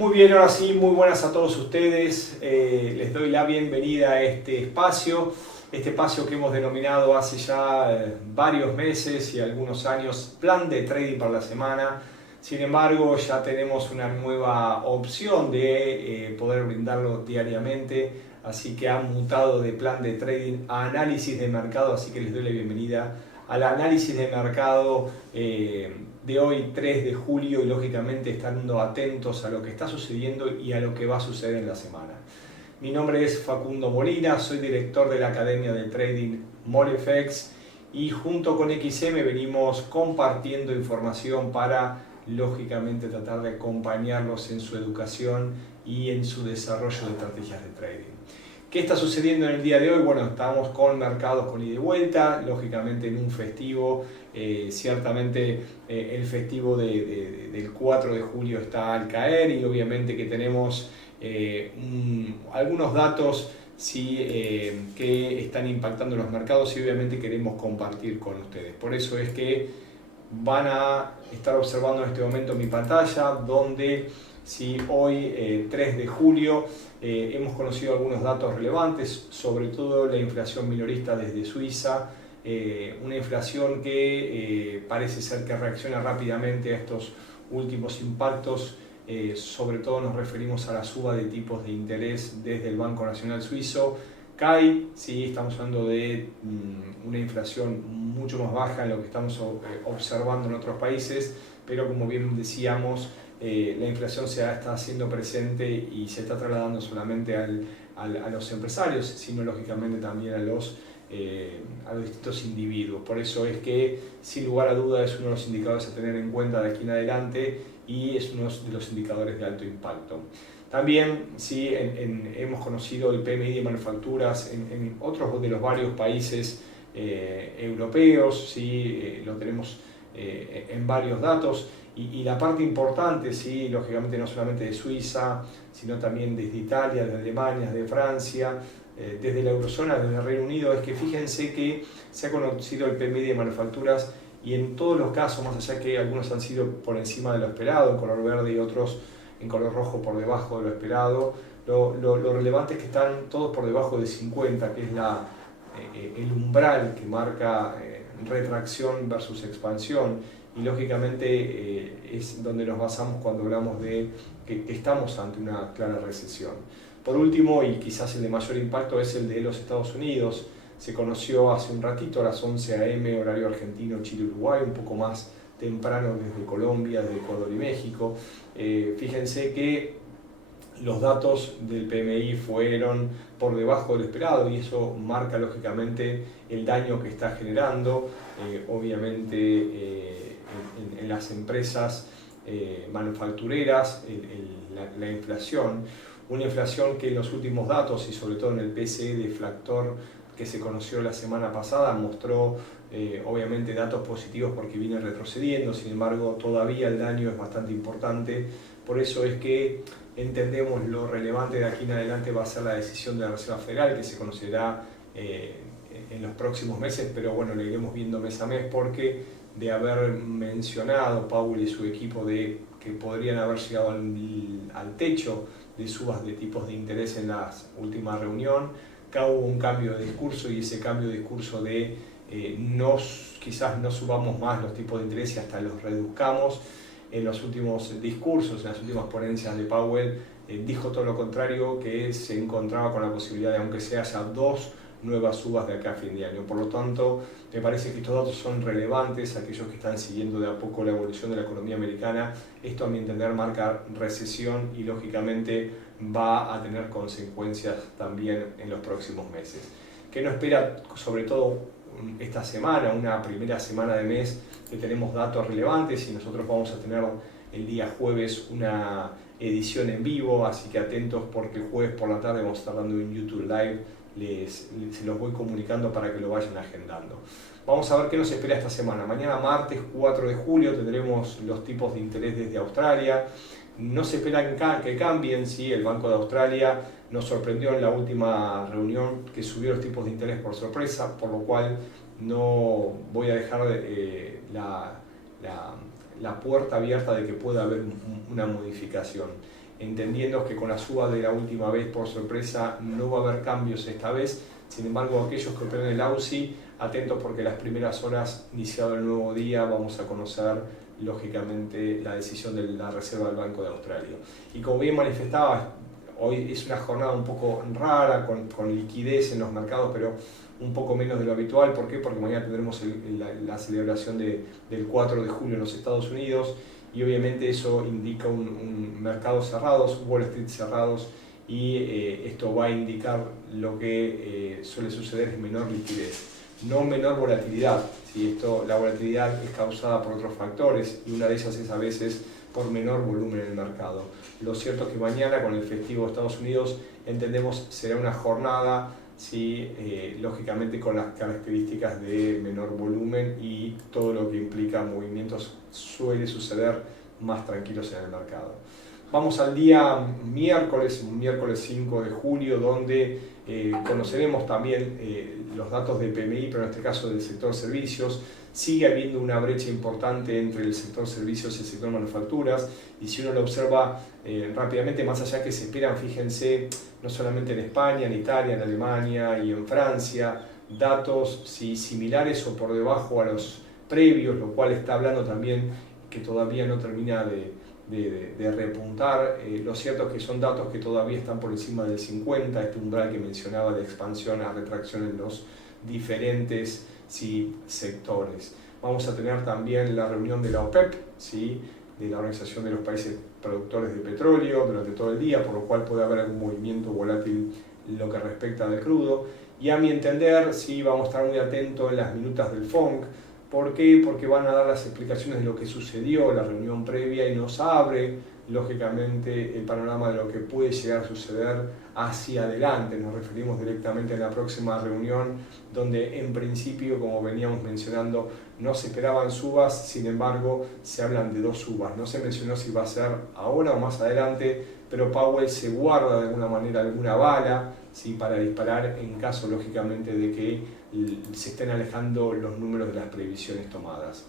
Muy bien, ahora sí, muy buenas a todos ustedes. Les doy la bienvenida a este espacio que hemos denominado hace ya varios meses y algunos años Plan de Trading para la Semana. Sin embargo, ya tenemos una nueva opción de poder brindarlo diariamente, así que han mutado de Plan de Trading a Análisis de Mercado, así que les doy la bienvenida al análisis de mercado de hoy 3 de julio y lógicamente estando atentos a lo que está sucediendo y a lo que va a suceder en la semana. Mi nombre es Facundo Molina, soy director de la Academia de Trading Morefex y junto con XM venimos compartiendo información para lógicamente tratar de acompañarlos en su educación y en su desarrollo de estrategias de trading. ¿Qué está sucediendo en el día de hoy? Bueno, estamos con mercados con ida y vuelta, lógicamente en un festivo, ciertamente el festivo del 4 de julio está al caer y obviamente que tenemos algunos datos sí, que están impactando los mercados y obviamente queremos compartir con ustedes. Por eso es que van a estar observando en este momento mi pantalla donde si hoy 3 de julio hemos conocido algunos datos relevantes, sobre todo la inflación minorista desde Suiza, una inflación que parece ser que reacciona rápidamente a estos últimos impactos, sobre todo nos referimos a la suba de tipos de interés desde el Banco Nacional Suizo. CAI, sí, estamos hablando de una inflación mucho más baja en lo que estamos observando en otros países, pero como bien decíamos, la inflación se está haciendo presente y se está trasladando solamente a los empresarios, sino lógicamente también a los distintos individuos. Por eso es que, sin lugar a dudas, es uno de los indicadores a tener en cuenta de aquí en adelante y es uno de los indicadores de alto impacto. También sí, hemos conocido el PMI de manufacturas en otros de los varios países europeos, sí, lo tenemos en varios datos. Y la parte importante, sí, lógicamente no solamente de Suiza, sino también desde Italia, de Alemania, de Francia, desde la eurozona, desde el Reino Unido, es que fíjense que se ha conocido el PMI de manufacturas y en todos los casos, más allá que algunos han sido por encima de lo esperado, en color verde y otros en color rojo por debajo de lo esperado, lo relevante es que están todos por debajo de 50, que es el umbral que marca retracción versus expansión. Y lógicamente es donde nos basamos cuando hablamos de que estamos ante una clara recesión. Por último, y quizás el de mayor impacto, es el de los Estados Unidos. Se conoció hace un ratito a las 11 a.m. horario argentino, Chile, Uruguay, un poco más temprano desde Colombia, desde Ecuador y México. Fíjense que los datos del PMI fueron por debajo de lo esperado y eso marca lógicamente el daño que está generando, obviamente en las empresas manufactureras, la inflación. Una inflación que en los últimos datos y sobre todo en el PCE deflactor que se conoció la semana pasada mostró obviamente datos positivos porque viene retrocediendo, sin embargo todavía el daño es bastante importante. Por eso es que entendemos lo relevante de aquí en adelante va a ser la decisión de la Reserva Federal que se conocerá en los próximos meses, pero bueno, lo iremos viendo mes a mes porque de haber mencionado Powell y su equipo de que podrían haber llegado al techo de subas de tipos de interés en la última reunión, acá hubo un cambio de discurso y ese cambio de discurso de quizás no subamos más los tipos de interés y hasta los reduzcamos. En los últimos discursos, en las últimas ponencias de Powell, dijo todo lo contrario, que se encontraba con la posibilidad de, aunque sea haya 2 nuevas subas de acá a fin de año. Por lo tanto, me parece que estos datos son relevantes, aquellos que están siguiendo de a poco la evolución de la economía americana. Esto, a mi entender, marca recesión y lógicamente va a tener consecuencias también en los próximos meses. ¿Qué nos espera sobre todo esta semana, una primera semana de mes que tenemos datos relevantes y nosotros vamos a tener el día jueves una edición en vivo, así que atentos porque el jueves por la tarde vamos a estar dando un YouTube Live, se los voy comunicando para que lo vayan agendando. Vamos a ver qué nos espera esta semana. Mañana martes 4 de julio tendremos los tipos de interés desde Australia. No se espera que cambien, ¿sí? El Banco de Australia nos sorprendió en la última reunión que subió los tipos de interés por sorpresa, por lo cual no voy a dejar la puerta abierta de que pueda haber una modificación. entendiendo que con la suba de la última vez, por sorpresa, no va a haber cambios esta vez. Sin embargo, aquellos que operan el AUSI, atentos porque las primeras horas, iniciado el nuevo día, vamos a conocer lógicamente la decisión de la Reserva del Banco de Australia. Y como bien manifestaba, hoy es una jornada un poco rara, con liquidez en los mercados, pero un poco menos de lo habitual. ¿Por qué? Porque mañana tendremos la celebración del 4 de julio en los Estados Unidos, y obviamente eso indica un mercado cerrados, Wall Street cerrados, y esto va a indicar lo que suele suceder es menor liquidez, no menor volatilidad. ¿Sí? La volatilidad es causada por otros factores, y una de ellas es a veces por menor volumen en el mercado. Lo cierto es que mañana, con el festivo de Estados Unidos, entendemos será una jornada, ¿sí? Lógicamente con las características de menor volumen, y todo lo que implica movimientos suele suceder más tranquilos en el mercado. Vamos al día miércoles 5 de julio, donde conoceremos también los datos de PMI, pero en este caso del sector servicios. Sigue habiendo una brecha importante entre el sector servicios y el sector manufacturas, y si uno lo observa rápidamente, más allá que se esperan, fíjense, no solamente en España, en Italia, en Alemania y en Francia, datos similares o por debajo a los previos, lo cual está hablando también que todavía no termina de repuntar. Lo cierto es que son datos que todavía están por encima del 50, este umbral que mencionaba de expansión a retracción en los diferentes sectores. Vamos a tener también la reunión de la OPEP, de la Organización de los Países Productores de Petróleo, durante todo el día, por lo cual puede haber algún movimiento volátil en lo que respecta del crudo. Y a mi entender, vamos a estar muy atentos en las minutas del FONC. ¿Por qué? Porque van a dar las explicaciones de lo que sucedió en la reunión previa, y nos abre, lógicamente, el panorama de lo que puede llegar a suceder hacia adelante. Nos referimos directamente a la próxima reunión, donde en principio, como veníamos mencionando, no se esperaban subas, sin embargo, se hablan de 2 subas. No se mencionó si va a ser ahora o más adelante, pero Powell se guarda de alguna manera alguna bala, para disparar en caso, lógicamente, de que se estén alejando los números de las previsiones tomadas.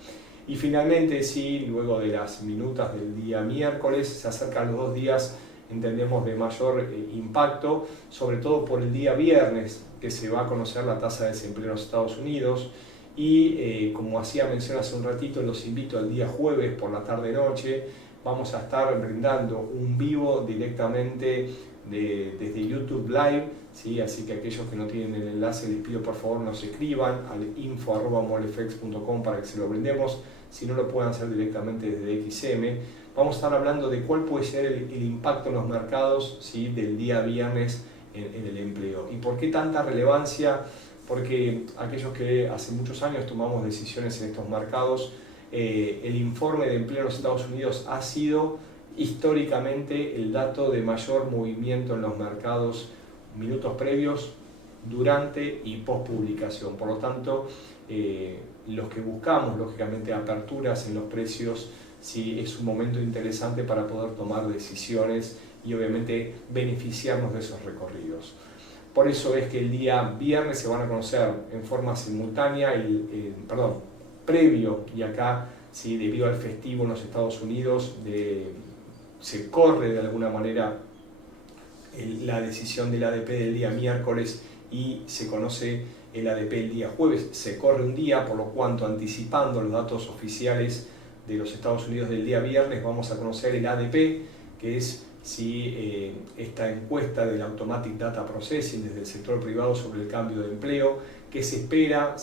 Y finalmente, luego de las minutas del día miércoles, se acercan los 2 días, entendemos, de mayor impacto, sobre todo por el día viernes, que se va a conocer la tasa de desempleo en los Estados Unidos. Y como hacía mención hace un ratito, los invito al día jueves por la tarde-noche. Vamos a estar brindando un vivo directamente desde YouTube Live, así que aquellos que no tienen el enlace, les pido por favor nos escriban al info@molefex.com para que se lo brindemos, si no lo pueden hacer directamente desde XM. Vamos a estar hablando de cuál puede ser el impacto en los mercados, del día viernes en el empleo. ¿Y por qué tanta relevancia? Porque aquellos que hace muchos años tomamos decisiones en estos mercados, el informe de empleo en los Estados Unidos ha sido históricamente el dato de mayor movimiento en los mercados minutos previos, durante y post publicación. Por lo tanto, los que buscamos, lógicamente, aperturas en los precios, es un momento interesante para poder tomar decisiones y obviamente beneficiarnos de esos recorridos. Por eso es que el día viernes se van a conocer en forma simultánea, previo, y acá, debido al festivo en los Estados Unidos, se corre de alguna manera la decisión del ADP del día miércoles y se conoce el ADP el día jueves. Se corre un día, por lo cuanto, anticipando los datos oficiales de los Estados Unidos del día viernes, vamos a conocer el ADP, que es esta encuesta del Automatic Data Processing desde el sector privado sobre el cambio de empleo, que se espera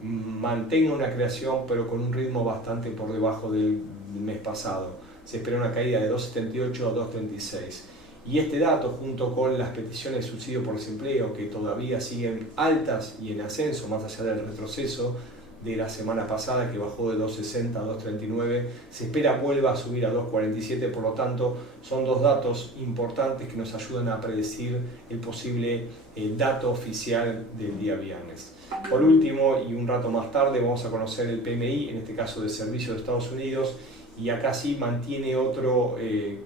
mantenga una creación, pero con un ritmo bastante por debajo del mes pasado. Se espera una caída de 2,78 a 2,36. Y este dato, junto con las peticiones de subsidio por desempleo, que todavía siguen altas y en ascenso, más allá del retroceso de la semana pasada, que bajó de 2,60 a 2,39, se espera vuelva a subir a 2,47. Por lo tanto, son 2 datos importantes que nos ayudan a predecir el posible dato oficial del día viernes. Por último, y un rato más tarde, vamos a conocer el PMI, en este caso de servicios de Estados Unidos, y acá mantiene otro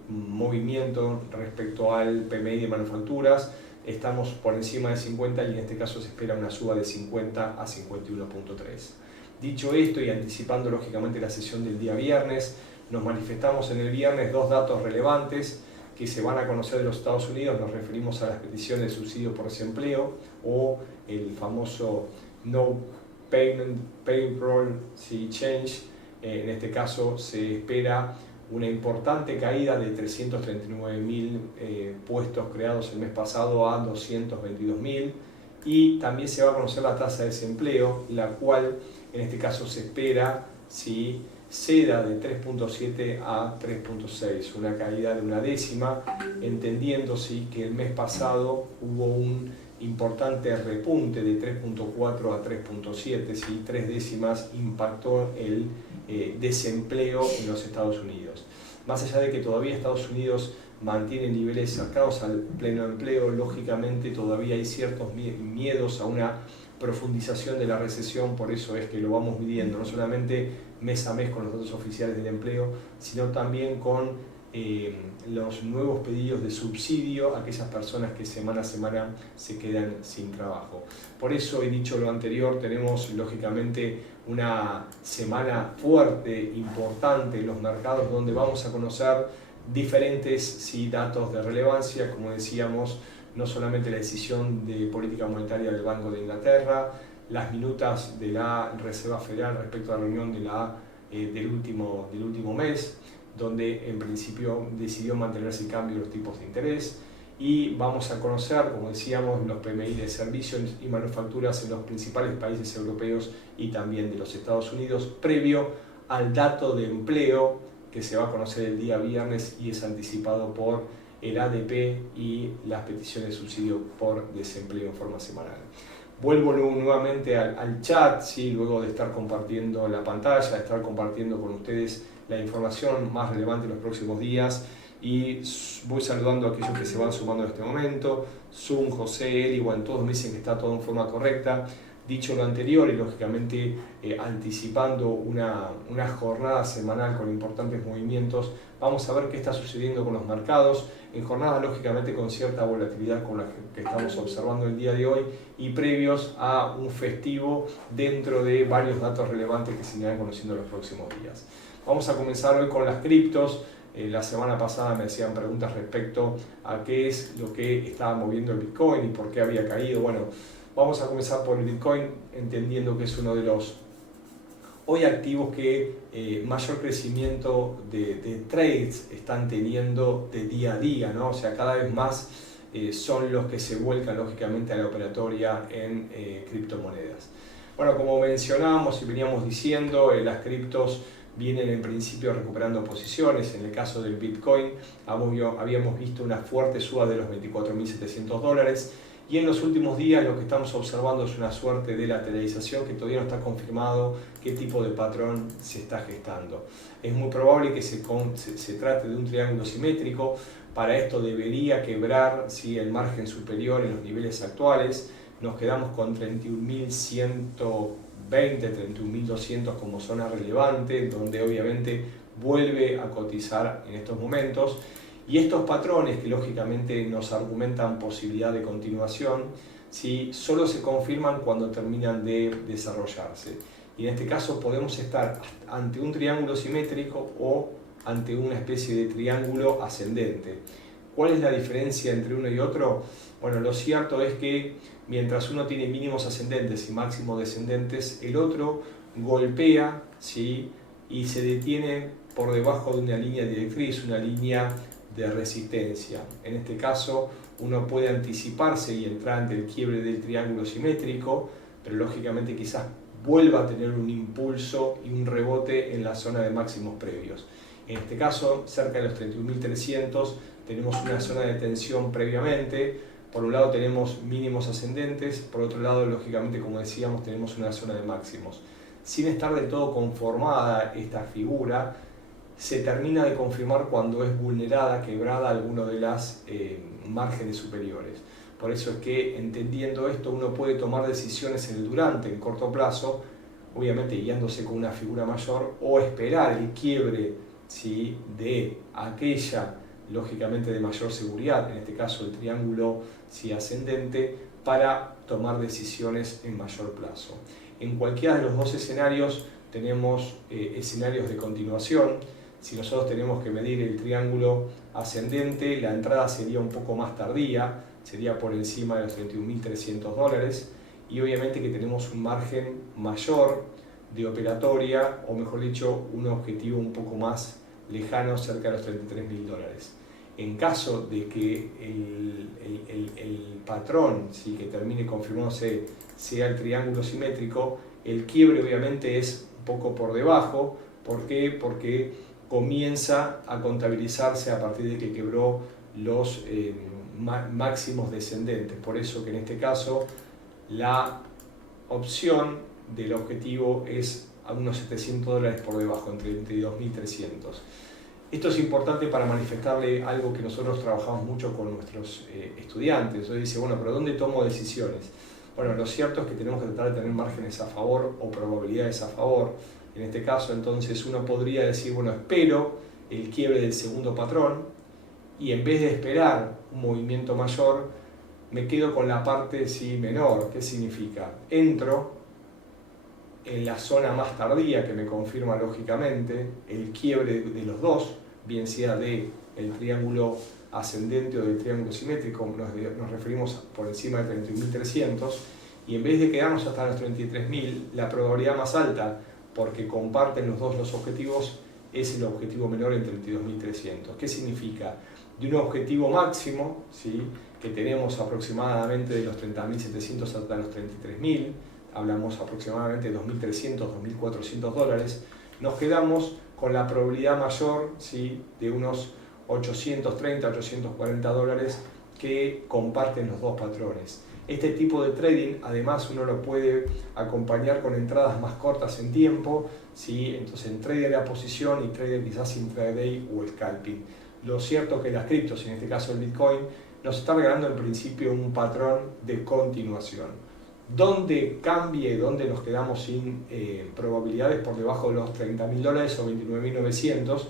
movimiento respecto al PMI de manufacturas. Estamos por encima de 50 y en este caso se espera una suba de 50 a 51,3. Dicho esto, y anticipando lógicamente la sesión del día viernes, nos manifestamos en el viernes 2 datos relevantes, que se van a conocer de los Estados Unidos, nos referimos a las peticiones de subsidio por desempleo o el famoso No Payroll Change. En este caso se espera una importante caída de 339.000 puestos creados el mes pasado a 222.000, y también se va a conocer la tasa de desempleo, la cual en este caso se espera ceda de 3.7 a 3.6, una caída de una décima, entendiendo que el mes pasado hubo un importante repunte de 3.4 a 3.7, 3 décimas impactó el desempleo en los Estados Unidos. Más allá de que todavía Estados Unidos mantiene niveles cercanos al pleno empleo, lógicamente todavía hay ciertos miedos a una profundización de la recesión, por eso es que lo vamos midiendo, no solamente mes a mes con los datos oficiales del empleo, sino también con los nuevos pedidos de subsidio a aquellas personas que semana a semana se quedan sin trabajo. Por eso he dicho lo anterior, tenemos lógicamente una semana fuerte, importante en los mercados, donde vamos a conocer diferentes datos de relevancia, como decíamos, no solamente la decisión de política monetaria del Banco de Inglaterra, las minutas de la Reserva Federal respecto a la reunión del último mes, donde en principio decidió mantenerse el cambio de los tipos de interés, y vamos a conocer, como decíamos, los PMI de servicios y manufacturas en los principales países europeos y también de los Estados Unidos, previo al dato de empleo que se va a conocer el día viernes y es anticipado por el ADP y las peticiones de subsidio por desempleo en forma semanal. Vuelvo nuevamente al chat, luego de estar compartiendo la pantalla, de estar compartiendo con ustedes la información más relevante en los próximos días, y voy saludando a aquellos que se van sumando en este momento. Zoom, José, Eli, bueno, todos me dicen que está todo en forma correcta. Dicho lo anterior y lógicamente anticipando una jornada semanal con importantes movimientos, vamos a ver qué está sucediendo con los mercados en jornadas lógicamente con cierta volatilidad con la que estamos observando el día de hoy y previos a un festivo dentro de varios datos relevantes que se irán conociendo en los próximos días. Vamos a comenzar hoy con las criptos. La semana pasada me hacían preguntas respecto a qué es lo que estaba moviendo el Bitcoin y por qué había caído. Bueno, vamos a comenzar por el Bitcoin, entendiendo que es uno de los hoy activos que mayor crecimiento de trades están teniendo de día a día, ¿no? O sea, cada vez más son los que se vuelcan lógicamente a la operatoria en criptomonedas. Bueno, como mencionábamos y veníamos diciendo, las criptos vienen en principio recuperando posiciones. En el caso del Bitcoin habíamos visto una fuerte suba de los $24.700, y en los últimos días lo que estamos observando es una suerte de lateralización que todavía no está confirmado qué tipo de patrón se está gestando. Es muy probable que se trate de un triángulo simétrico. Para esto debería quebrar el margen superior en los niveles actuales. Nos quedamos con 31.120, 31.200 como zona relevante, donde obviamente vuelve a cotizar en estos momentos. Y estos patrones que lógicamente nos argumentan posibilidad de continuación, solo se confirman cuando terminan de desarrollarse. Y en este caso podemos estar ante un triángulo simétrico o ante una especie de triángulo ascendente. ¿Cuál es la diferencia entre uno y otro? Bueno, lo cierto es que mientras uno tiene mínimos ascendentes y máximos descendentes, el otro golpea y se detiene por debajo de una línea directriz, una línea de resistencia. En este caso uno puede anticiparse y entrar ante el quiebre del triángulo simétrico, pero lógicamente quizás vuelva a tener un impulso y un rebote en la zona de máximos previos. En este caso, cerca de los 31.300 tenemos una zona de tensión previamente. Por un lado tenemos mínimos ascendentes, por otro lado lógicamente, como decíamos, tenemos una zona de máximos. Sin estar del todo conformada esta figura, se termina de confirmar cuando es vulnerada, quebrada alguno de las márgenes superiores. Por eso es que, entendiendo esto, uno puede tomar decisiones en el durante, en corto plazo, obviamente guiándose con una figura mayor, o esperar el quiebre de aquella, lógicamente de mayor seguridad, en este caso el triángulo ascendente, para tomar decisiones en mayor plazo. En cualquiera de los dos escenarios tenemos escenarios de continuación. Si nosotros tenemos que medir el triángulo ascendente, la entrada sería un poco más tardía, sería por encima de los $31.300, y obviamente que tenemos un margen mayor de operatoria, o mejor dicho, un objetivo un poco más lejano, cerca de los $33.000. En caso de que el patrón, ¿sí?, que termine confirmándose sea el triángulo simétrico, el quiebre obviamente es un poco por debajo. ¿Por qué? Porque comienza a contabilizarse a partir de que quebró los máximos descendentes. Por eso que en este caso la opción del objetivo es a unos $700 por debajo, entre 22.300. Esto es importante para manifestarle algo que nosotros trabajamos mucho con nuestros estudiantes. Entonces dice, bueno, pero ¿dónde tomo decisiones? Bueno, lo cierto es que tenemos que tratar de tener márgenes a favor o probabilidades a favor. En este caso, entonces, uno podría decir, bueno, espero el quiebre del segundo patrón y en vez de esperar un movimiento mayor, me quedo con la parte sí, menor. ¿Qué significa? Entro en la zona más tardía, que me confirma lógicamente el quiebre de los dos, bien sea del triángulo ascendente o del triángulo simétrico, nos referimos por encima de 31.300, y en vez de quedarnos hasta los 33.000, la probabilidad más alta, porque comparten los dos los objetivos, es el objetivo menor en 32.300. ¿Qué significa? De un objetivo máximo, ¿sí?, que tenemos aproximadamente de los 30.700 hasta los 33.000, hablamos aproximadamente de $2.300, $2.400, nos quedamos con la probabilidad mayor, ¿sí?, de unos $830, $840 que comparten los dos patrones. Este tipo de trading, además, uno lo puede acompañar con entradas más cortas en tiempo, ¿sí? Entonces, en trader a posición y trader quizás intraday o scalping. Lo cierto es que las criptos, en este caso el Bitcoin, nos está regalando en principio un patrón de continuación. Donde cambie, donde nos quedamos sin probabilidades por debajo de los $30.000 o 29.900,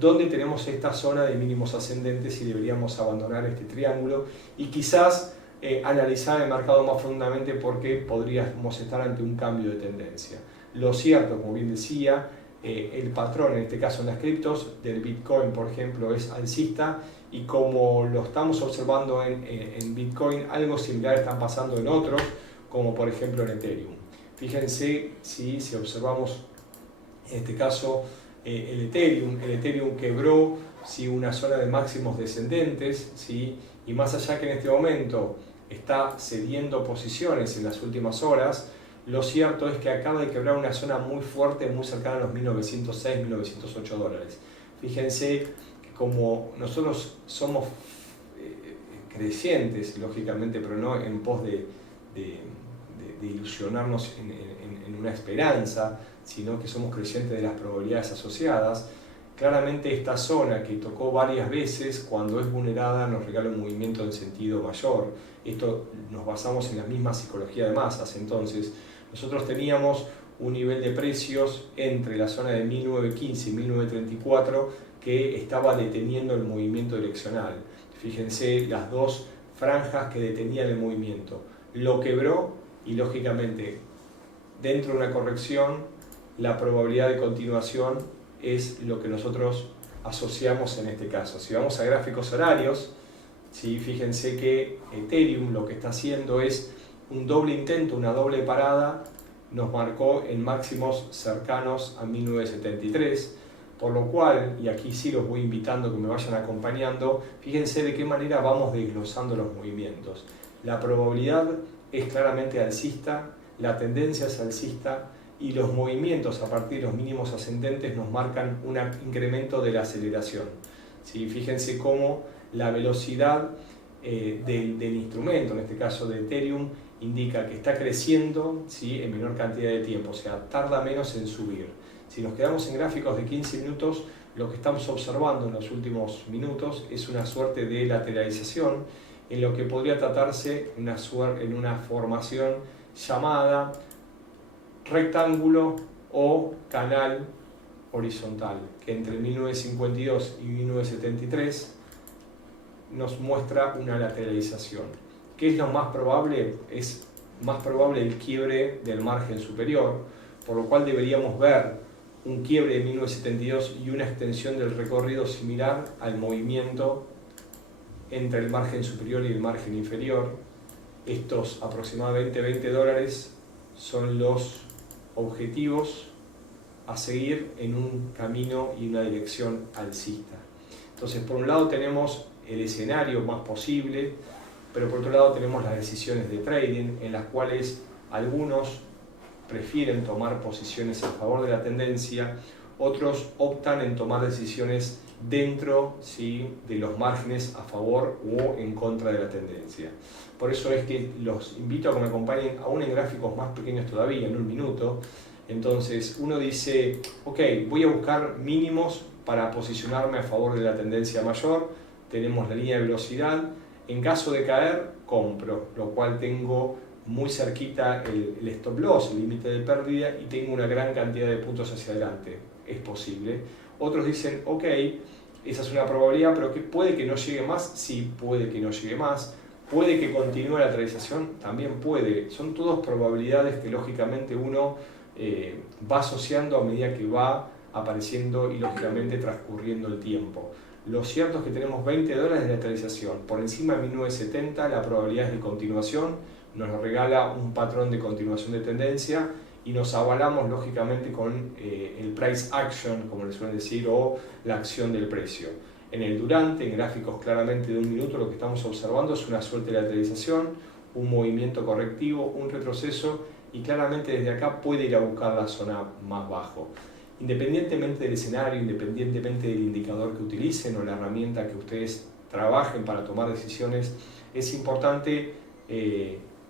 donde tenemos esta zona de mínimos ascendentes y deberíamos abandonar este triángulo y quizás analizar el mercado más profundamente, porque podríamos estar ante un cambio de tendencia. Lo cierto, como bien decía, el patrón, en este caso en las criptos, del Bitcoin, por ejemplo, es alcista, y como lo estamos observando en Bitcoin, algo similar está pasando en otros, como por ejemplo en Ethereum. Fíjense, si observamos en este caso el Ethereum quebró, ¿sí?, una zona de máximos descendentes, ¿sí?, y más allá que en este momento está cediendo posiciones en las últimas horas, lo cierto es que acaba de quebrar una zona muy fuerte, muy cercana a los $1.906, $1.908. Fíjense que como nosotros somos creyentes, lógicamente, pero no en pos de ilusionarnos en una esperanza, sino que somos creyentes de las probabilidades asociadas, claramente esta zona que tocó varias veces, cuando es vulnerada, nos regala un movimiento en sentido mayor. Esto nos basamos en la misma psicología de masas. Entonces, nosotros teníamos un nivel de precios entre la zona de 1915 y 1934 que estaba deteniendo el movimiento direccional. Fíjense las dos franjas que detenían el movimiento. Lo quebró y lógicamente dentro de una corrección la probabilidad de continuación es lo que nosotros asociamos en este caso. Si vamos a gráficos horarios, ¿sí?, fíjense que Ethereum lo que está haciendo es un doble intento, una doble parada, nos marcó en máximos cercanos a 1973, por lo cual, y aquí sí los voy invitando que me vayan acompañando, fíjense de qué manera vamos desglosando los movimientos. La probabilidad es claramente alcista, la tendencia es alcista, y los movimientos a partir de los mínimos ascendentes nos marcan un incremento de la aceleración. ¿Sí? Fíjense cómo la velocidad del instrumento, en este caso de Ethereum, indica que está creciendo, ¿sí?, en menor cantidad de tiempo, o sea, tarda menos en subir. Si nos quedamos en gráficos de 15 minutos, lo que estamos observando en los últimos minutos es una suerte de lateralización, en lo que podría tratarse en una formación llamada rectángulo o canal horizontal, que entre 1952 y 1973 nos muestra una lateralización. ¿Qué es lo más probable? Es más probable el quiebre del margen superior, por lo cual deberíamos ver un quiebre de 1972 y una extensión del recorrido similar al movimiento entre el margen superior y el margen inferior. Estos aproximadamente $20 son los objetivos a seguir en un camino y una dirección alcista. Entonces, por un lado tenemos el escenario más posible, pero por otro lado tenemos las decisiones de trading, en las cuales algunos prefieren tomar posiciones a favor de la tendencia, otros optan en tomar decisiones dentro, ¿sí?, de los márgenes a favor o en contra de la tendencia. Por eso es que los invito a que me acompañen aún en gráficos más pequeños todavía, en un minuto. Entonces uno dice, ok, voy a buscar mínimos para posicionarme a favor de la tendencia mayor. Tenemos la línea de velocidad. En caso de caer, compro, lo cual tengo muy cerquita el stop loss, el límite de pérdida, y tengo una gran cantidad de puntos hacia adelante. Es posible. Otros dicen, ok, esa es una probabilidad, pero que puede que no llegue más. Sí, puede que no llegue más. Puede que continúe la realización, también puede. Son todas probabilidades que lógicamente uno va asociando a medida que va apareciendo y lógicamente transcurriendo el tiempo. Lo cierto es que tenemos $20 de lateralización. Por encima de 1970 la probabilidad es de continuación, nos regala un patrón de continuación de tendencia y nos avalamos lógicamente con el price action, como le suelen decir, o la acción del precio. En el durante, en gráficos claramente de un minuto, lo que estamos observando es una suerte de lateralización, un movimiento correctivo, un retroceso, y claramente desde acá puede ir a buscar la zona más bajo. Independientemente del escenario, independientemente del indicador que utilicen o la herramienta que ustedes trabajen para tomar decisiones, es importante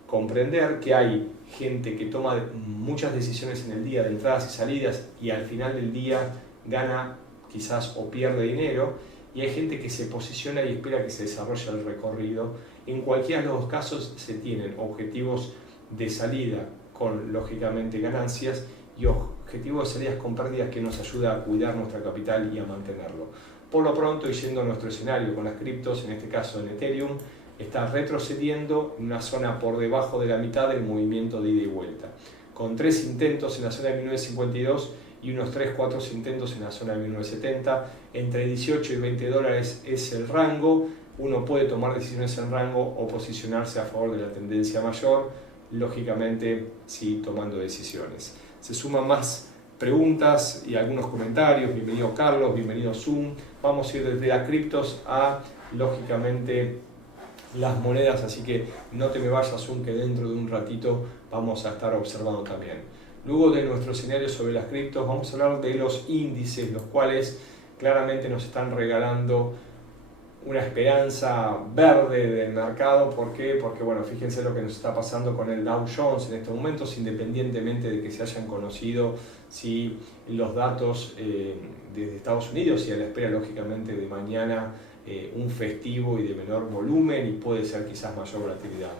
comprender que hay gente que toma muchas decisiones en el día de entradas y salidas y al final del día gana quizás o pierde dinero, y hay gente que se posiciona y espera que se desarrolle el recorrido. En cualquiera de los dos casos se tienen objetivos de salida con lógicamente ganancias y objetivos de salidas con pérdidas que nos ayuda a cuidar nuestra capital y a mantenerlo. Por lo pronto, y yendo a nuestro escenario con las criptos, en este caso en Ethereum, está retrocediendo en una zona por debajo de la mitad del movimiento de ida y vuelta, con 3 intentos en la zona de 1952 y unos 3-4 intentos en la zona de 1970. Entre 18 y $20 es el rango. Uno puede tomar decisiones en rango o posicionarse a favor de la tendencia mayor, lógicamente sí tomando decisiones. Se suman más preguntas y algunos comentarios. Bienvenido Carlos, bienvenido Zoom. Vamos a ir desde las criptos a lógicamente las monedas, así que no te me vayas Zoom, que dentro de un ratito vamos a estar observando también. Luego de nuestro escenario sobre las criptos, vamos a hablar de los índices, los cuales claramente nos están regalando una esperanza verde del mercado. ¿Por qué? Porque bueno, fíjense lo que nos está pasando con el Dow Jones en estos momentos, independientemente de que se hayan conocido si los datos desde Estados Unidos, y a la espera lógicamente de mañana un festivo y de menor volumen, y puede ser quizás mayor volatilidad.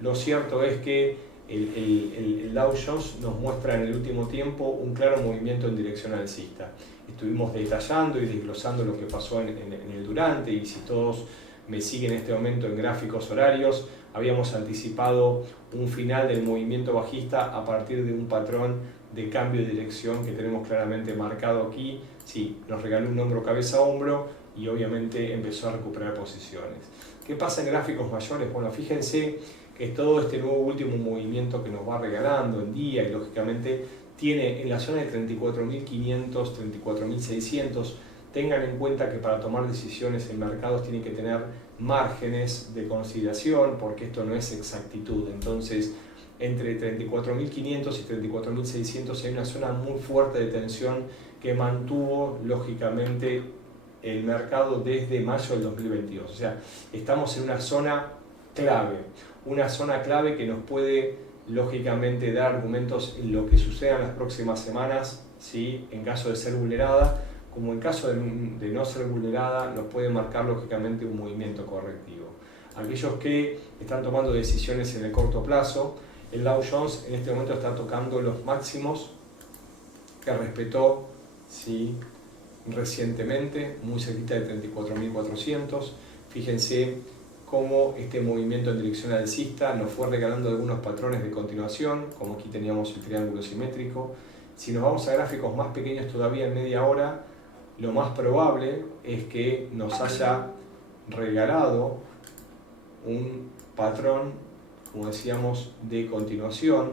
Lo cierto es que el Dow Jones nos muestra en el último tiempo un claro movimiento en dirección alcista. Estuvimos detallando y desglosando lo que pasó en el durante, y si todos me siguen en este momento en gráficos horarios, habíamos anticipado un final del movimiento bajista a partir de un patrón de cambio de dirección que tenemos claramente marcado aquí. Sí, nos regaló un hombro cabeza a hombro y obviamente empezó a recuperar posiciones. ¿Qué pasa en gráficos mayores? Bueno, fíjense que todo este nuevo último movimiento que nos va regalando en día, y lógicamente tiene en la zona de 34.500, 34.600, tengan en cuenta que para tomar decisiones en mercados tienen que tener márgenes de consideración, porque esto no es exactitud. Entonces, entre 34.500 y 34.600 hay una zona muy fuerte de tensión que mantuvo lógicamente el mercado desde mayo del 2022. O sea, estamos en una zona clave que nos puede lógicamente dar argumentos en lo que suceda en las próximas semanas, ¿sí?, en caso de ser vulnerada, como en caso de no ser vulnerada, nos puede marcar lógicamente un movimiento correctivo. Aquellos que están tomando decisiones en el corto plazo, el Dow Jones en este momento está tocando los máximos que respetó, ¿sí?, recientemente, muy cerquita de 34.400. Fíjense cómo este movimiento en dirección alcista nos fue regalando algunos patrones de continuación, como aquí teníamos el triángulo simétrico, Si nos vamos a gráficos más pequeños todavía en media hora, lo más probable es que nos haya regalado un patrón, como decíamos, de continuación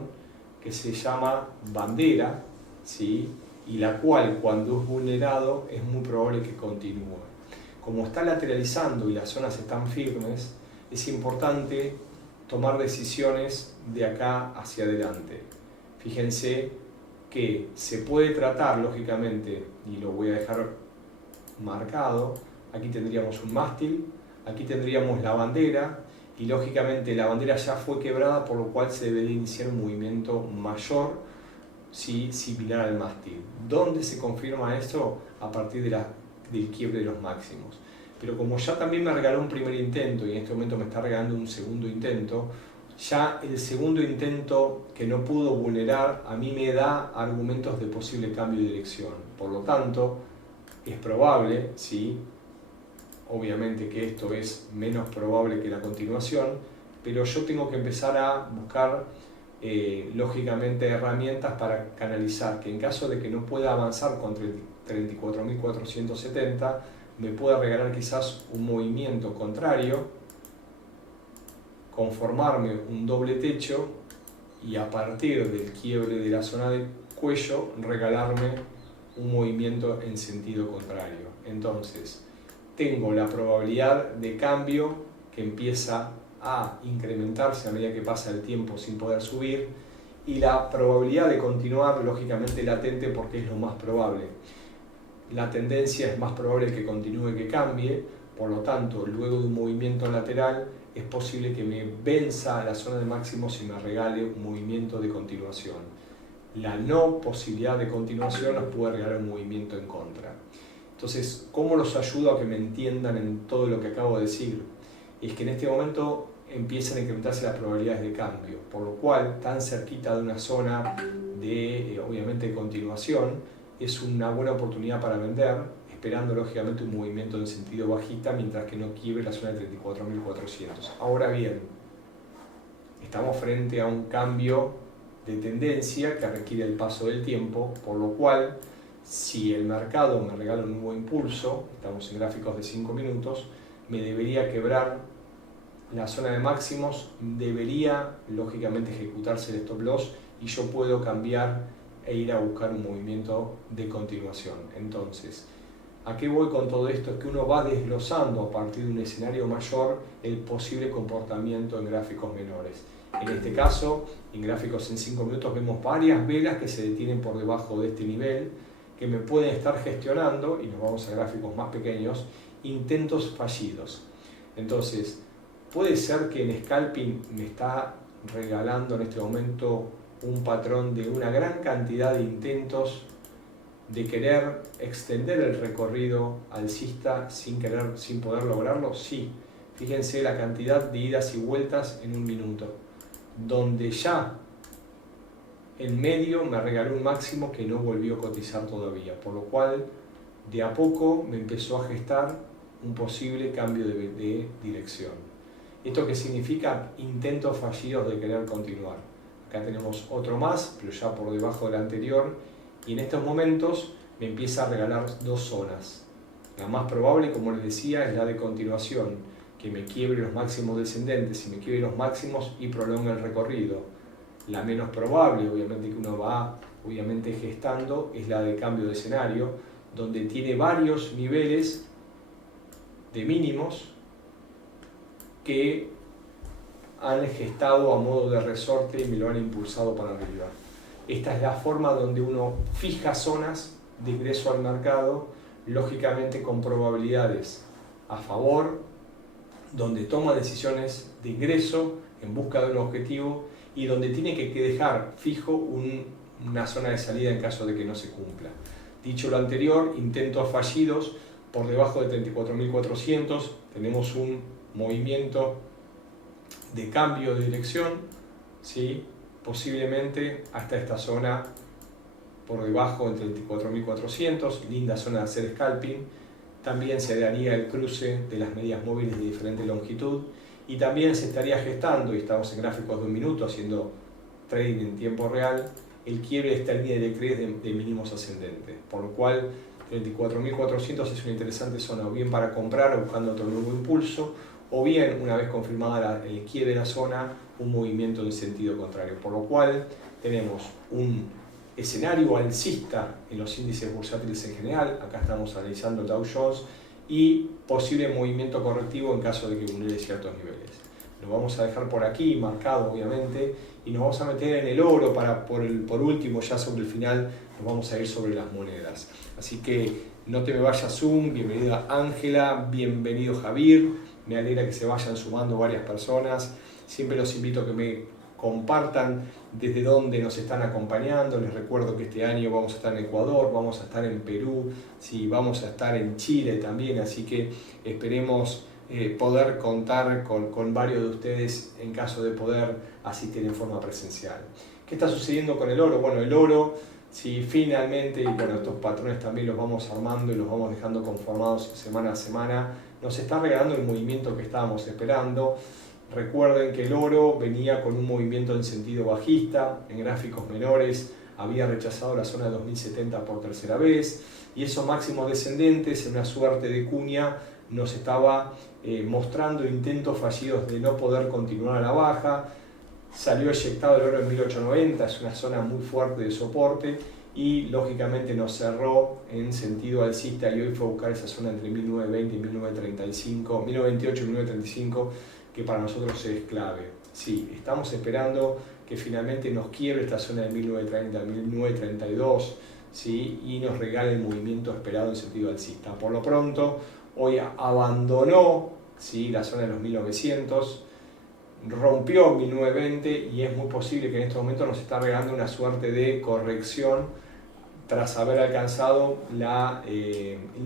que se llama bandera, ¿sí? Y la cual, cuando es vulnerado, es muy probable que continúe. Como está lateralizando y las zonas están firmes, es importante tomar decisiones de acá hacia adelante. Fíjense que se puede tratar, lógicamente, y lo voy a dejar marcado, aquí tendríamos un mástil, aquí tendríamos la bandera, y lógicamente la bandera ya fue quebrada, por lo cual se debe iniciar un movimiento mayor, ¿sí? Similar al mástil. ¿Dónde se confirma esto? A partir del quiebre de los máximos. Pero como ya también me regaló un primer intento y en este momento me está regalando un segundo intento, ya el segundo intento que no pudo vulnerar a mí me da argumentos de posible cambio de dirección. Por lo tanto, es probable, ¿sí? Obviamente que esto es menos probable que la continuación, pero yo tengo que empezar a buscar lógicamente herramientas para canalizar que en caso de que no pueda avanzar contra el 34.470 me pueda regalar quizás un movimiento contrario, conformarme un doble techo y a partir del quiebre de la zona de cuello regalarme un movimiento en sentido contrario. Entonces tengo la probabilidad de cambio que empieza a incrementarse a medida que pasa el tiempo sin poder subir, y la probabilidad de continuar lógicamente latente porque es lo más probable. La tendencia es más probable que continúe que cambie, por lo tanto luego de un movimiento lateral es posible que me venza a la zona de máximos y me regale un movimiento de continuación. La no posibilidad de continuación nos puede regalar un movimiento en contra. Entonces, ¿cómo los ayudo a que me entiendan en todo lo que acabo de decir? Es que en este momento empiezan a incrementarse las probabilidades de cambio, por lo cual tan cerquita de una zona de, obviamente, de continuación, es una buena oportunidad para vender, esperando lógicamente un movimiento en sentido bajista mientras que no quiebre la zona de 34.400. Ahora bien, estamos frente a un cambio de tendencia que requiere el paso del tiempo, por lo cual si el mercado me regala un nuevo impulso, estamos en gráficos de 5 minutos, me debería quebrar la zona de máximos, debería lógicamente ejecutarse el stop loss y yo puedo cambiar e ir a buscar un movimiento de continuación. Entonces, ¿a qué voy con todo esto? Es que uno va desglosando a partir de un escenario mayor el posible comportamiento en gráficos menores. En este caso, en gráficos en 5 minutos vemos varias velas que se detienen por debajo de este nivel, que me pueden estar gestionando, y nos vamos a gráficos más pequeños, intentos fallidos. Entonces, puede ser que en scalping me está regalando en este momento un patrón de una gran cantidad de intentos de querer extender el recorrido alcista sin poder lograrlo. Sí, fíjense la cantidad de idas y vueltas en un minuto, donde ya en medio me regaló un máximo que no volvió a cotizar todavía, por lo cual de a poco me empezó a gestar un posible cambio de dirección. ¿Esto qué significa? Intentos fallidos de querer continuar. Acá tenemos otro más, pero ya por debajo del anterior, y en estos momentos me empieza a regalar dos zonas. La más probable, como les decía, es la de continuación, que me quiebre los máximos descendentes y me quiebre los máximos y prolongue el recorrido. La menos probable, obviamente, que uno va gestando, es la de cambio de escenario, donde tiene varios niveles de mínimos que han gestado a modo de resorte y me lo han impulsado para arriba. Esta es la forma donde uno fija zonas de ingreso al mercado, lógicamente con probabilidades a favor, donde toma decisiones de ingreso en busca de un objetivo y donde tiene que dejar fijo una zona de salida en caso de que no se cumpla. Dicho lo anterior, intentos fallidos por debajo de 34.400, tenemos un movimiento de cambio de dirección, ¿sí? Posiblemente hasta esta zona por debajo de 34.400, linda zona de hacer scalping. También se daría el cruce de las medias móviles de diferente longitud y también se estaría gestando, y estamos en gráficos de un minuto haciendo trading en tiempo real, el quiebre de esta línea directriz de mínimos ascendentes, por lo cual 34.400 es una interesante zona, o bien para comprar buscando otro nuevo impulso, o bien, una vez confirmada el quiebre de la zona, un movimiento en sentido contrario, por lo cual tenemos un escenario alcista en los índices bursátiles en general. Acá estamos analizando el Dow Jones, y posible movimiento correctivo en caso de que vulnere ciertos niveles. Lo vamos a dejar por aquí, marcado obviamente, y nos vamos a meter en el oro para por último, ya sobre el final, nos vamos a ir sobre las monedas. Así que no te me vayas Zoom, bienvenida Ángela, bienvenido Javier, me alegra que se vayan sumando varias personas. Siempre los invito a que me compartan desde dónde nos están acompañando. Les recuerdo que este año vamos a estar en Ecuador, vamos a estar en Perú, sí, vamos a estar en Chile también, así que esperemos poder contar con varios de ustedes en caso de poder asistir en forma presencial. ¿Qué está sucediendo con el oro? Bueno, el oro, si finalmente, y bueno, estos patrones también los vamos armando y los vamos dejando conformados semana a semana, nos está regalando el movimiento que estábamos esperando. Recuerden que el oro venía con un movimiento en sentido bajista, en gráficos menores, había rechazado la zona de 2070 por tercera vez, y esos máximos descendentes, en una suerte de cuña, nos estaba mostrando intentos fallidos de no poder continuar a la baja. Salió eyectado el oro en 1890, es una zona muy fuerte de soporte, y lógicamente nos cerró en sentido alcista, y hoy fue a buscar esa zona entre 1920 y 1935, 1928 y 1935, que para nosotros es clave. Sí, estamos esperando que finalmente nos quiebre esta zona de 1930, 1932, ¿sí? Y nos regale el movimiento esperado en sentido alcista. Por lo pronto, hoy abandonó, ¿sí?, la zona de los 1900, rompió 1920, y es muy posible que en este momento nos está regalando una suerte de corrección tras haber alcanzado la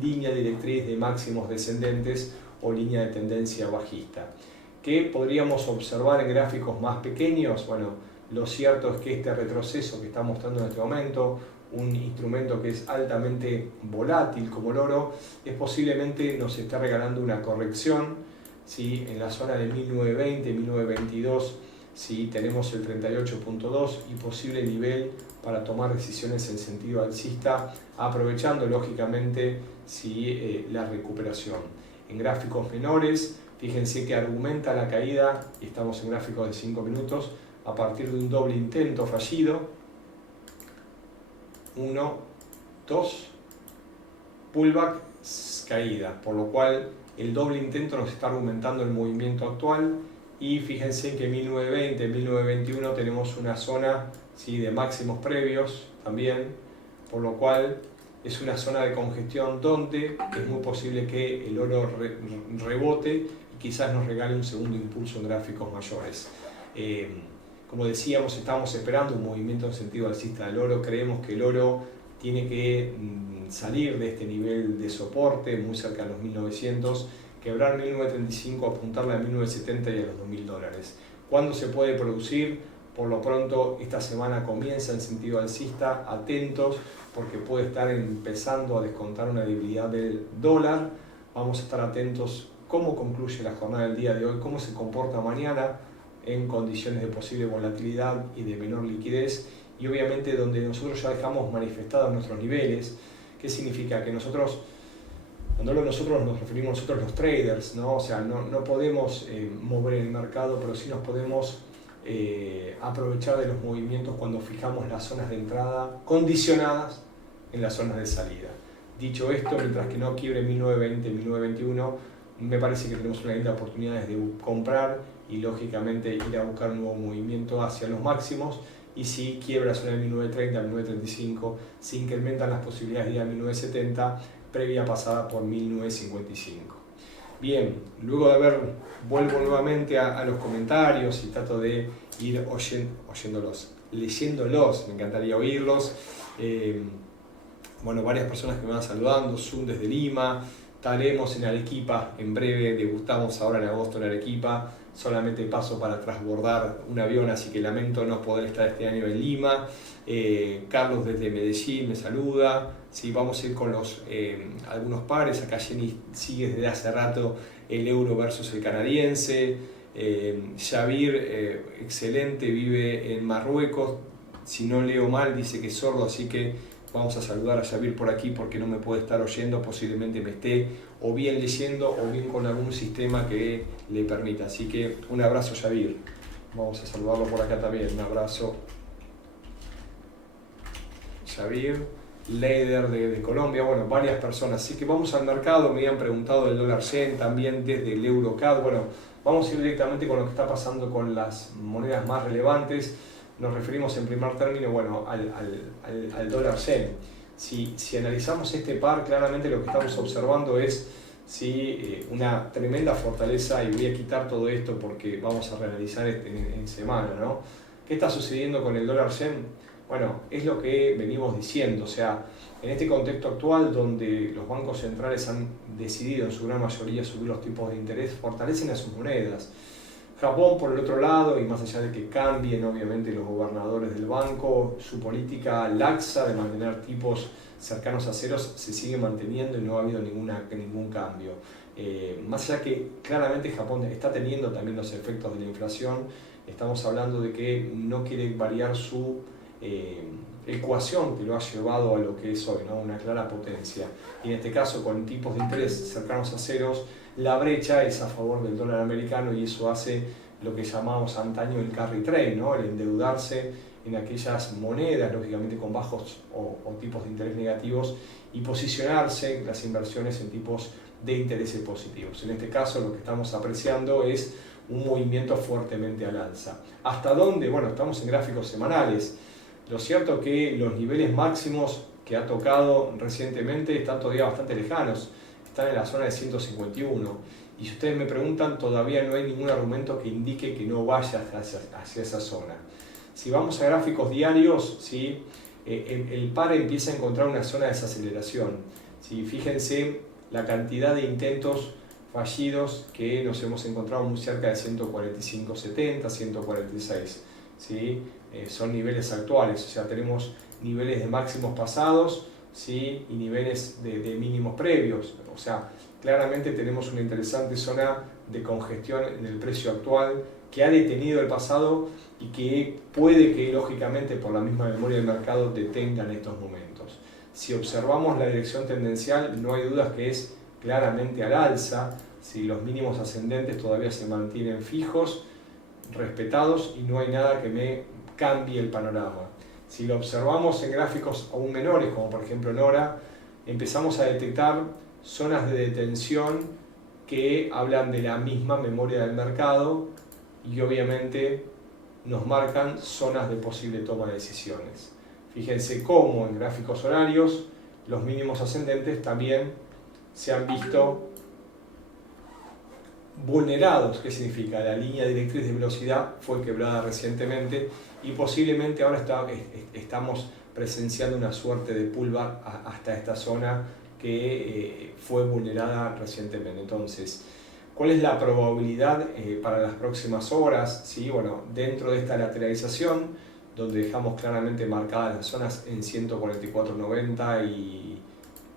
línea directriz de máximos descendentes o línea de tendencia bajista. ¿Qué podríamos observar en gráficos más pequeños? Bueno, lo cierto es que este retroceso que está mostrando en este momento, un instrumento que es altamente volátil como el oro, es posiblemente nos está regalando una corrección, ¿sí?, en la zona de 1920, 1922, ¿sí?, tenemos el 38.2 y posible nivel para tomar decisiones en sentido alcista, aprovechando lógicamente, ¿sí?, la recuperación. En gráficos menores, fíjense que argumenta la caída, y estamos en gráficos de 5 minutos, a partir de un doble intento fallido. 1, 2, pullback, caída, por lo cual el doble intento nos está argumentando el movimiento actual. Y fíjense que en 1920, 1921 tenemos una zona, ¿sí?, de máximos previos también, por lo cual es una zona de congestión donde es muy posible que el oro rebote y quizás nos regale un segundo impulso en gráficos mayores. Como decíamos, estamos esperando un movimiento en sentido alcista del oro. Creemos que el oro tiene que salir de este nivel de soporte muy cerca de los 1900, quebrar 1935, apuntarle a 1970 y a los $2000. ¿Cuándo se puede producir? Por lo pronto, esta semana comienza en sentido alcista, atentos, porque puede estar empezando a descontar una debilidad del dólar. Vamos a estar atentos cómo concluye la jornada del día de hoy, cómo se comporta mañana en condiciones de posible volatilidad y de menor liquidez, y obviamente donde nosotros ya dejamos manifestados nuestros niveles. ¿Qué significa? Que nosotros, cuando hablo de nosotros, nos referimos a nosotros los traders, ¿no? O sea, no podemos mover el mercado, pero sí nos podemos aprovechar de los movimientos cuando fijamos las zonas de entrada condicionadas en las zonas de salida. Dicho esto, mientras que no quiebre 1920, 1921, me parece que tenemos una linda oportunidad de comprar y lógicamente ir a buscar un nuevo movimiento hacia los máximos. Y si quiebra la zona de 1930, 1935, se incrementan las posibilidades de ir a 1970, previa pasada por 1955. Bien, luego de haber, vuelvo nuevamente a los comentarios y trato de ir leyéndolos, me encantaría oírlos. Bueno, varias personas que me van saludando, Zoom desde Lima, estaremos en Arequipa en breve, debutamos ahora en agosto en Arequipa, solamente paso para transbordar un avión, así que lamento no poder estar este año en Lima. Carlos desde Medellín me saluda. Sí, vamos a ir con algunos pares. Acá Jenny sigue desde hace rato el euro versus el canadiense. Xavier, excelente, vive en Marruecos. si no leo mal, dice que es sordo, así que vamos a saludar a Xavier por aquí porque no me puede estar oyendo, posiblemente me esté o bien leyendo o bien con algún sistema que le permita. Así que un abrazo, Xavier. Vamos a saludarlo por acá también, un abrazo. Xavier, Leider de Colombia, bueno, varias personas. Así que vamos al mercado, me habían preguntado del dólar yen, también desde el EuroCAD. Bueno, vamos a ir directamente con lo que está pasando con las monedas más relevantes. Nos referimos en primer término, bueno, al dólar yen. Si analizamos este par, claramente lo que estamos observando es una tremenda fortaleza, y voy a quitar todo esto porque vamos a reanalizar en semana, ¿no? ¿Qué está sucediendo con el dólar yen? Bueno, es lo que venimos diciendo, o sea, en este contexto actual donde los bancos centrales han decidido en su gran mayoría subir los tipos de interés, fortalecen a sus monedas. Japón, por el otro lado, y más allá de que cambien obviamente los gobernadores del banco, su política laxa de mantener tipos cercanos a ceros se sigue manteniendo y no ha habido ningún cambio. Más allá que claramente Japón está teniendo también los efectos de la inflación, estamos hablando de que no quiere variar su ecuación que lo ha llevado a lo que es hoy, ¿no? Una clara potencia. Y en este caso, con tipos de interés cercanos a ceros, la brecha es a favor del dólar americano y eso hace lo que llamamos antaño el carry trade, ¿no? El endeudarse en aquellas monedas, lógicamente con bajos o tipos de interés negativos, y posicionarse las inversiones en tipos de intereses positivos. En este caso lo que estamos apreciando es un movimiento fuertemente al alza. ¿Hasta dónde? Bueno, estamos en gráficos semanales. Lo cierto es que los niveles máximos que ha tocado recientemente están todavía bastante lejanos, están en la zona de 151. Y si ustedes me preguntan, todavía no hay ningún argumento que indique que no vaya hacia esa zona. Si vamos a gráficos diarios, ¿sí? El par empieza a encontrar una zona de desaceleración. ¿Sí? Fíjense la cantidad de intentos fallidos que nos hemos encontrado muy cerca de 145.70, 146. ¿Sí? Son niveles actuales, o sea, tenemos niveles de máximos pasados, ¿sí? Y niveles de mínimos previos, o sea, claramente tenemos una interesante zona de congestión en el precio actual que ha detenido el pasado y que puede que lógicamente por la misma memoria del mercado detenga en estos momentos. Si observamos la dirección tendencial, no hay dudas que es claramente al alza, si los mínimos ascendentes todavía se mantienen fijos, respetados, y no hay nada que me cambie el panorama. Si lo observamos en gráficos aún menores, como por ejemplo en hora, empezamos a detectar zonas de detención que hablan de la misma memoria del mercado y obviamente nos marcan zonas de posible toma de decisiones. Fíjense cómo en gráficos horarios los mínimos ascendentes también se han visto vulnerados. ¿Qué significa? La línea directriz de velocidad fue quebrada recientemente y posiblemente ahora estamos presenciando una suerte de pullback hasta esta zona que fue vulnerada recientemente. Entonces, ¿cuál es la probabilidad para las próximas horas? ¿Sí? Bueno, dentro de esta lateralización, donde dejamos claramente marcadas las zonas en 144.90 y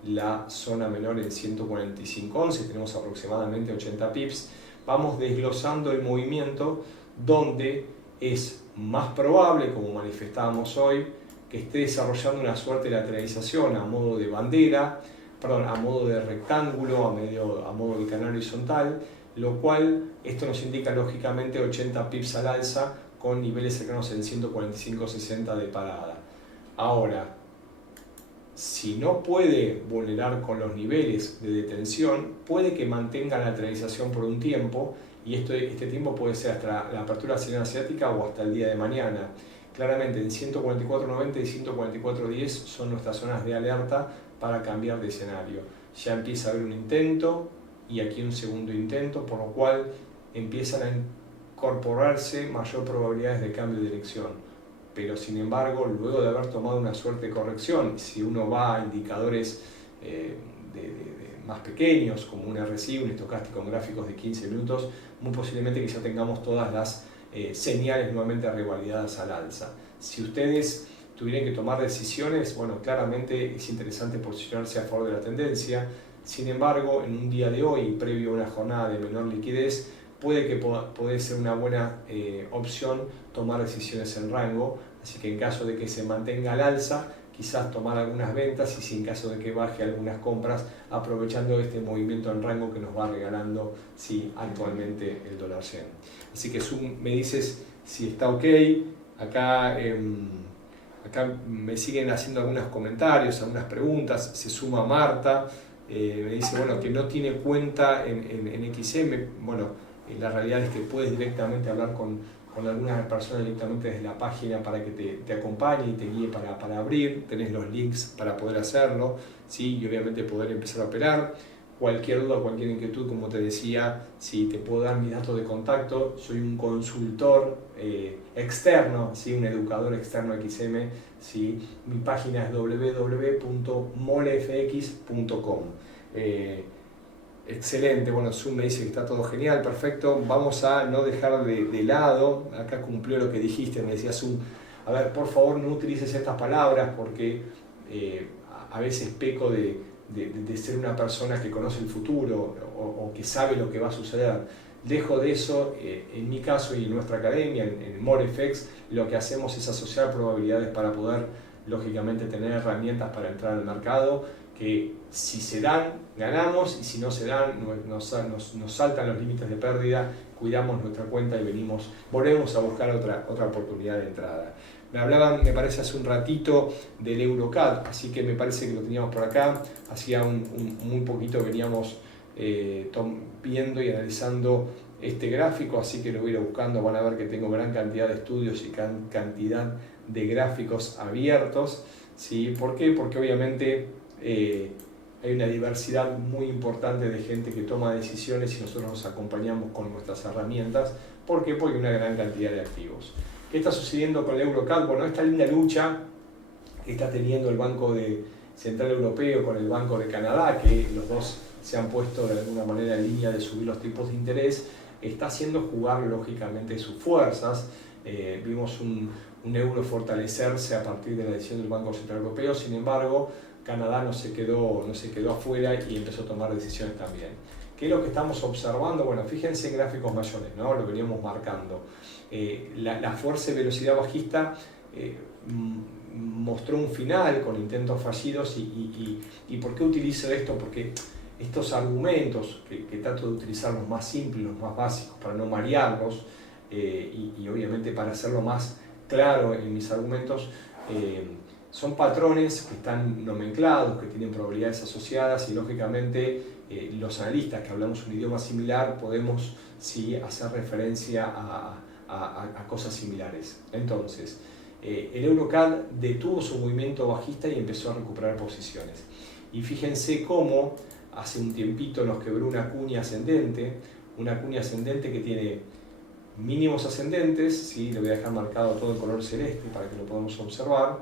la zona menor en 145.11, tenemos aproximadamente 80 pips, vamos desglosando el movimiento donde es más probable, como manifestábamos hoy, que esté desarrollando una suerte de lateralización a modo de bandera, a modo de rectángulo, a modo de canal horizontal, lo cual esto nos indica lógicamente 80 pips al alza con niveles cercanos en 145.60 de parada. Ahora, si no puede vulnerar con los niveles de detención, puede que mantenga la lateralización por un tiempo, y este tiempo puede ser hasta la apertura asiática o hasta el día de mañana. Claramente en 144.90 y 144.10 son nuestras zonas de alerta para cambiar de escenario. Ya empieza a haber un intento y aquí un segundo intento, por lo cual empiezan a incorporarse mayor probabilidades de cambio de dirección. Pero sin embargo, luego de haber tomado una suerte de corrección, si uno va a indicadores más pequeños, como un RSI, un estocástico en gráficos de 15 minutos, muy posiblemente que ya tengamos todas las señales nuevamente revalidadas al alza. Si ustedes tuvieran que tomar decisiones, bueno, claramente es interesante posicionarse a favor de la tendencia. Sin embargo, en un día de hoy, previo a una jornada de menor liquidez, puede que puede ser una buena opción tomar decisiones en rango, así que en caso de que se mantenga al alza, quizás tomar algunas ventas y si en caso de que baje algunas compras, aprovechando este movimiento en rango que nos va regalando actualmente el dólar yen. Así que me dices si está ok. Acá me siguen haciendo algunos comentarios, algunas preguntas. Se suma Marta, me dice que no tiene cuenta en XM. Bueno, la realidad es que puedes directamente hablar con alguna persona directamente desde la página para que te acompañe y te guíe para abrir. Tenés los links para poder hacerlo, ¿sí? Y obviamente poder empezar a operar. Cualquier duda, cualquier inquietud, como te decía, te puedo dar mi dato de contacto. Soy un consultor externo, ¿sí? Un educador externo XM. ¿Sí? Mi página es www.molefx.com. Excelente, Zoom me dice que está todo genial, perfecto. Vamos a no dejar de lado, acá cumplió lo que dijiste, me decía Zoom, a ver, por favor no utilices estas palabras porque a veces peco de ser una persona que conoce el futuro o que sabe lo que va a suceder. Dejo de eso, en mi caso y en nuestra academia, en MoreFX, lo que hacemos es asociar probabilidades para poder, lógicamente, tener herramientas para entrar al mercado, que si se dan, ganamos, y si no se dan, nos saltan los límites de pérdida, cuidamos nuestra cuenta y volvemos a buscar otra oportunidad de entrada. Me hablaban, me parece, hace un ratito del EuroCAD, así que me parece que lo teníamos por acá. Hacía muy poquito veníamos viendo y analizando este gráfico, así que lo voy a ir buscando. Van a ver que tengo gran cantidad de estudios y cantidad de gráficos abiertos, ¿sí? ¿Por qué? Porque obviamente hay una diversidad muy importante de gente que toma decisiones y nosotros nos acompañamos con nuestras herramientas. ¿Por qué? Porque hay una gran cantidad de activos. ¿Qué está sucediendo con el EuroCAD? Bueno, esta linda lucha que está teniendo el Banco Central Europeo con el Banco de Canadá, que los dos se han puesto de alguna manera en línea de subir los tipos de interés, está haciendo jugar lógicamente sus fuerzas. Vimos un euro fortalecerse a partir de la decisión del Banco Central Europeo. Sin embargo, Canadá no se quedó afuera y empezó a tomar decisiones también. ¿Qué es lo que estamos observando? Bueno, fíjense en gráficos mayores, ¿no? Lo veníamos marcando. La fuerza y velocidad bajista mostró un final con intentos fallidos. ¿Y por qué utilizo esto? Porque estos argumentos, que trato de utilizar los más simples, los más básicos, para no marearlos, y obviamente para hacerlo más claro en mis argumentos, son patrones que están nomenclados, que tienen probabilidades asociadas y lógicamente los analistas que hablamos un idioma similar podemos hacer referencia a cosas similares. Entonces, el EuroCAD detuvo su movimiento bajista y empezó a recuperar posiciones. Y fíjense cómo hace un tiempito nos quebró una cuña ascendente que tiene mínimos ascendentes, le voy a dejar marcado todo en color celeste para que lo podamos observar,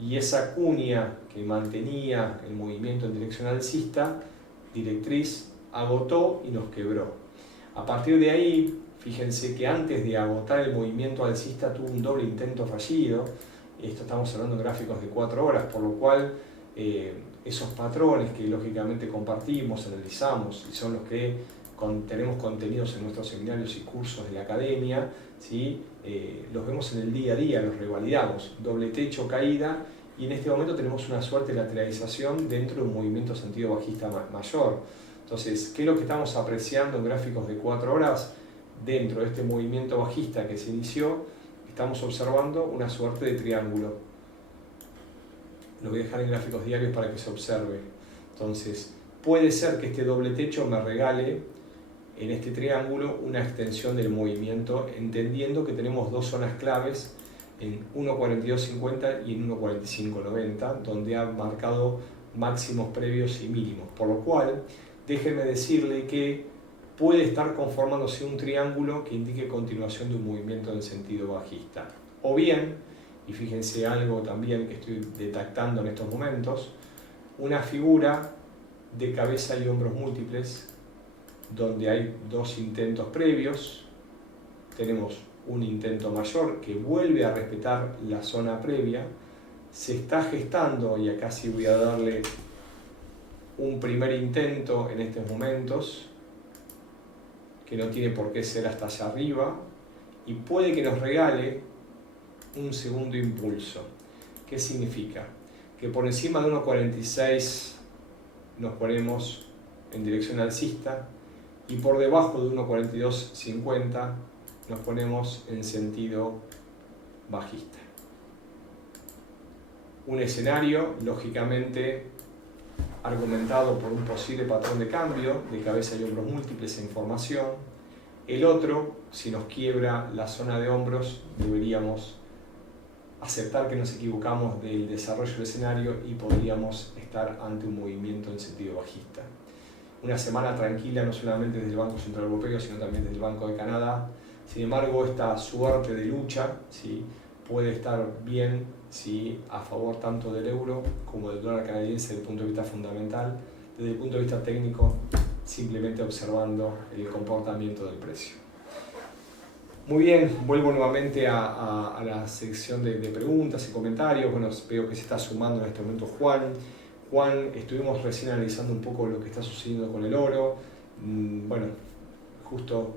y esa cuña que mantenía el movimiento en dirección alcista, directriz, agotó y nos quebró. A partir de ahí, fíjense que antes de agotar el movimiento alcista tuvo un doble intento fallido. Esto estamos hablando de gráficos de 4 horas, por lo cual esos patrones que lógicamente compartimos, analizamos y son los que tenemos contenidos en nuestros seminarios y cursos de la academia, los vemos en el día a día, los revalidamos, doble techo, caída, y en este momento tenemos una suerte de lateralización dentro de un movimiento sentido bajista mayor. Entonces, ¿qué es lo que estamos apreciando en gráficos de 4 horas? Dentro de este movimiento bajista que se inició, estamos observando una suerte de triángulo. Lo voy a dejar en gráficos diarios para que se observe. Entonces, puede ser que este doble techo me regale en este triángulo una extensión del movimiento, entendiendo que tenemos dos zonas claves en 1.4250 y en 1.4590, donde ha marcado máximos previos y mínimos, por lo cual déjeme decirle que puede estar conformándose un triángulo que indique continuación de un movimiento en sentido bajista, o bien, y fíjense algo también que estoy detectando en estos momentos, una figura de cabeza y hombros múltiples, donde hay dos intentos previos, tenemos un intento mayor que vuelve a respetar la zona previa, se está gestando, y acá sí voy a darle un primer intento en estos momentos, que no tiene por qué ser hasta allá arriba, y puede que nos regale un segundo impulso. ¿Qué significa? Que por encima de 1.46 nos ponemos en dirección alcista y por debajo de 1.4250 nos ponemos en sentido bajista. Un escenario, lógicamente, argumentado por un posible patrón de cambio de cabeza y hombros múltiples en formación. El otro, si nos quiebra la zona de hombros, deberíamos aceptar que nos equivocamos del desarrollo del escenario y podríamos estar ante un movimiento en sentido bajista. Una semana tranquila no solamente desde el Banco Central Europeo, sino también desde el Banco de Canadá. Sin embargo, esta suerte de lucha, ¿sí?, puede estar bien, ¿sí?, a favor tanto del euro como del dólar canadiense desde el punto de vista fundamental. Desde el punto de vista técnico, simplemente observando el comportamiento del precio. Muy bien, vuelvo nuevamente a la sección de preguntas y comentarios. Bueno, veo que se está sumando en este momento Juan. Juan, estuvimos recién analizando un poco lo que está sucediendo con el oro. Bueno, justo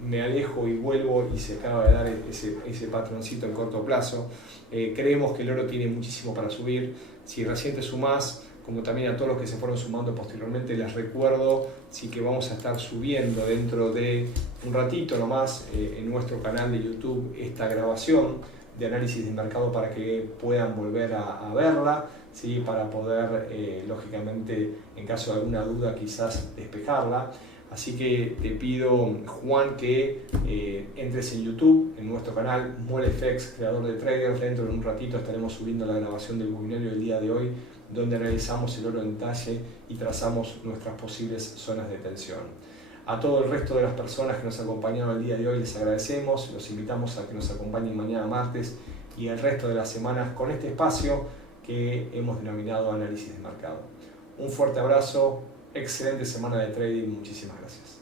me alejo y vuelvo y se acaba de dar ese patroncito en corto plazo. Creemos que el oro tiene muchísimo para subir. Si recién te sumás, como también a todos los que se fueron sumando posteriormente, les recuerdo sí que vamos a estar subiendo dentro de un ratito nomás en nuestro canal de YouTube esta grabación de análisis de mercado para que puedan volver a verla, ¿sí?, para poder, lógicamente, en caso de alguna duda, quizás despejarla. Así que te pido, Juan, que entres en YouTube, en nuestro canal MoleFX, creador de traders. Dentro de un ratito estaremos subiendo la grabación del webinario del día de hoy, donde analizamos el oro en detalle y trazamos nuestras posibles zonas de tensión. A todo el resto de las personas que nos acompañaron el día de hoy les agradecemos, los invitamos a que nos acompañen mañana martes y el resto de las semanas con este espacio que hemos denominado análisis de mercado. Un fuerte abrazo, excelente semana de trading, muchísimas gracias.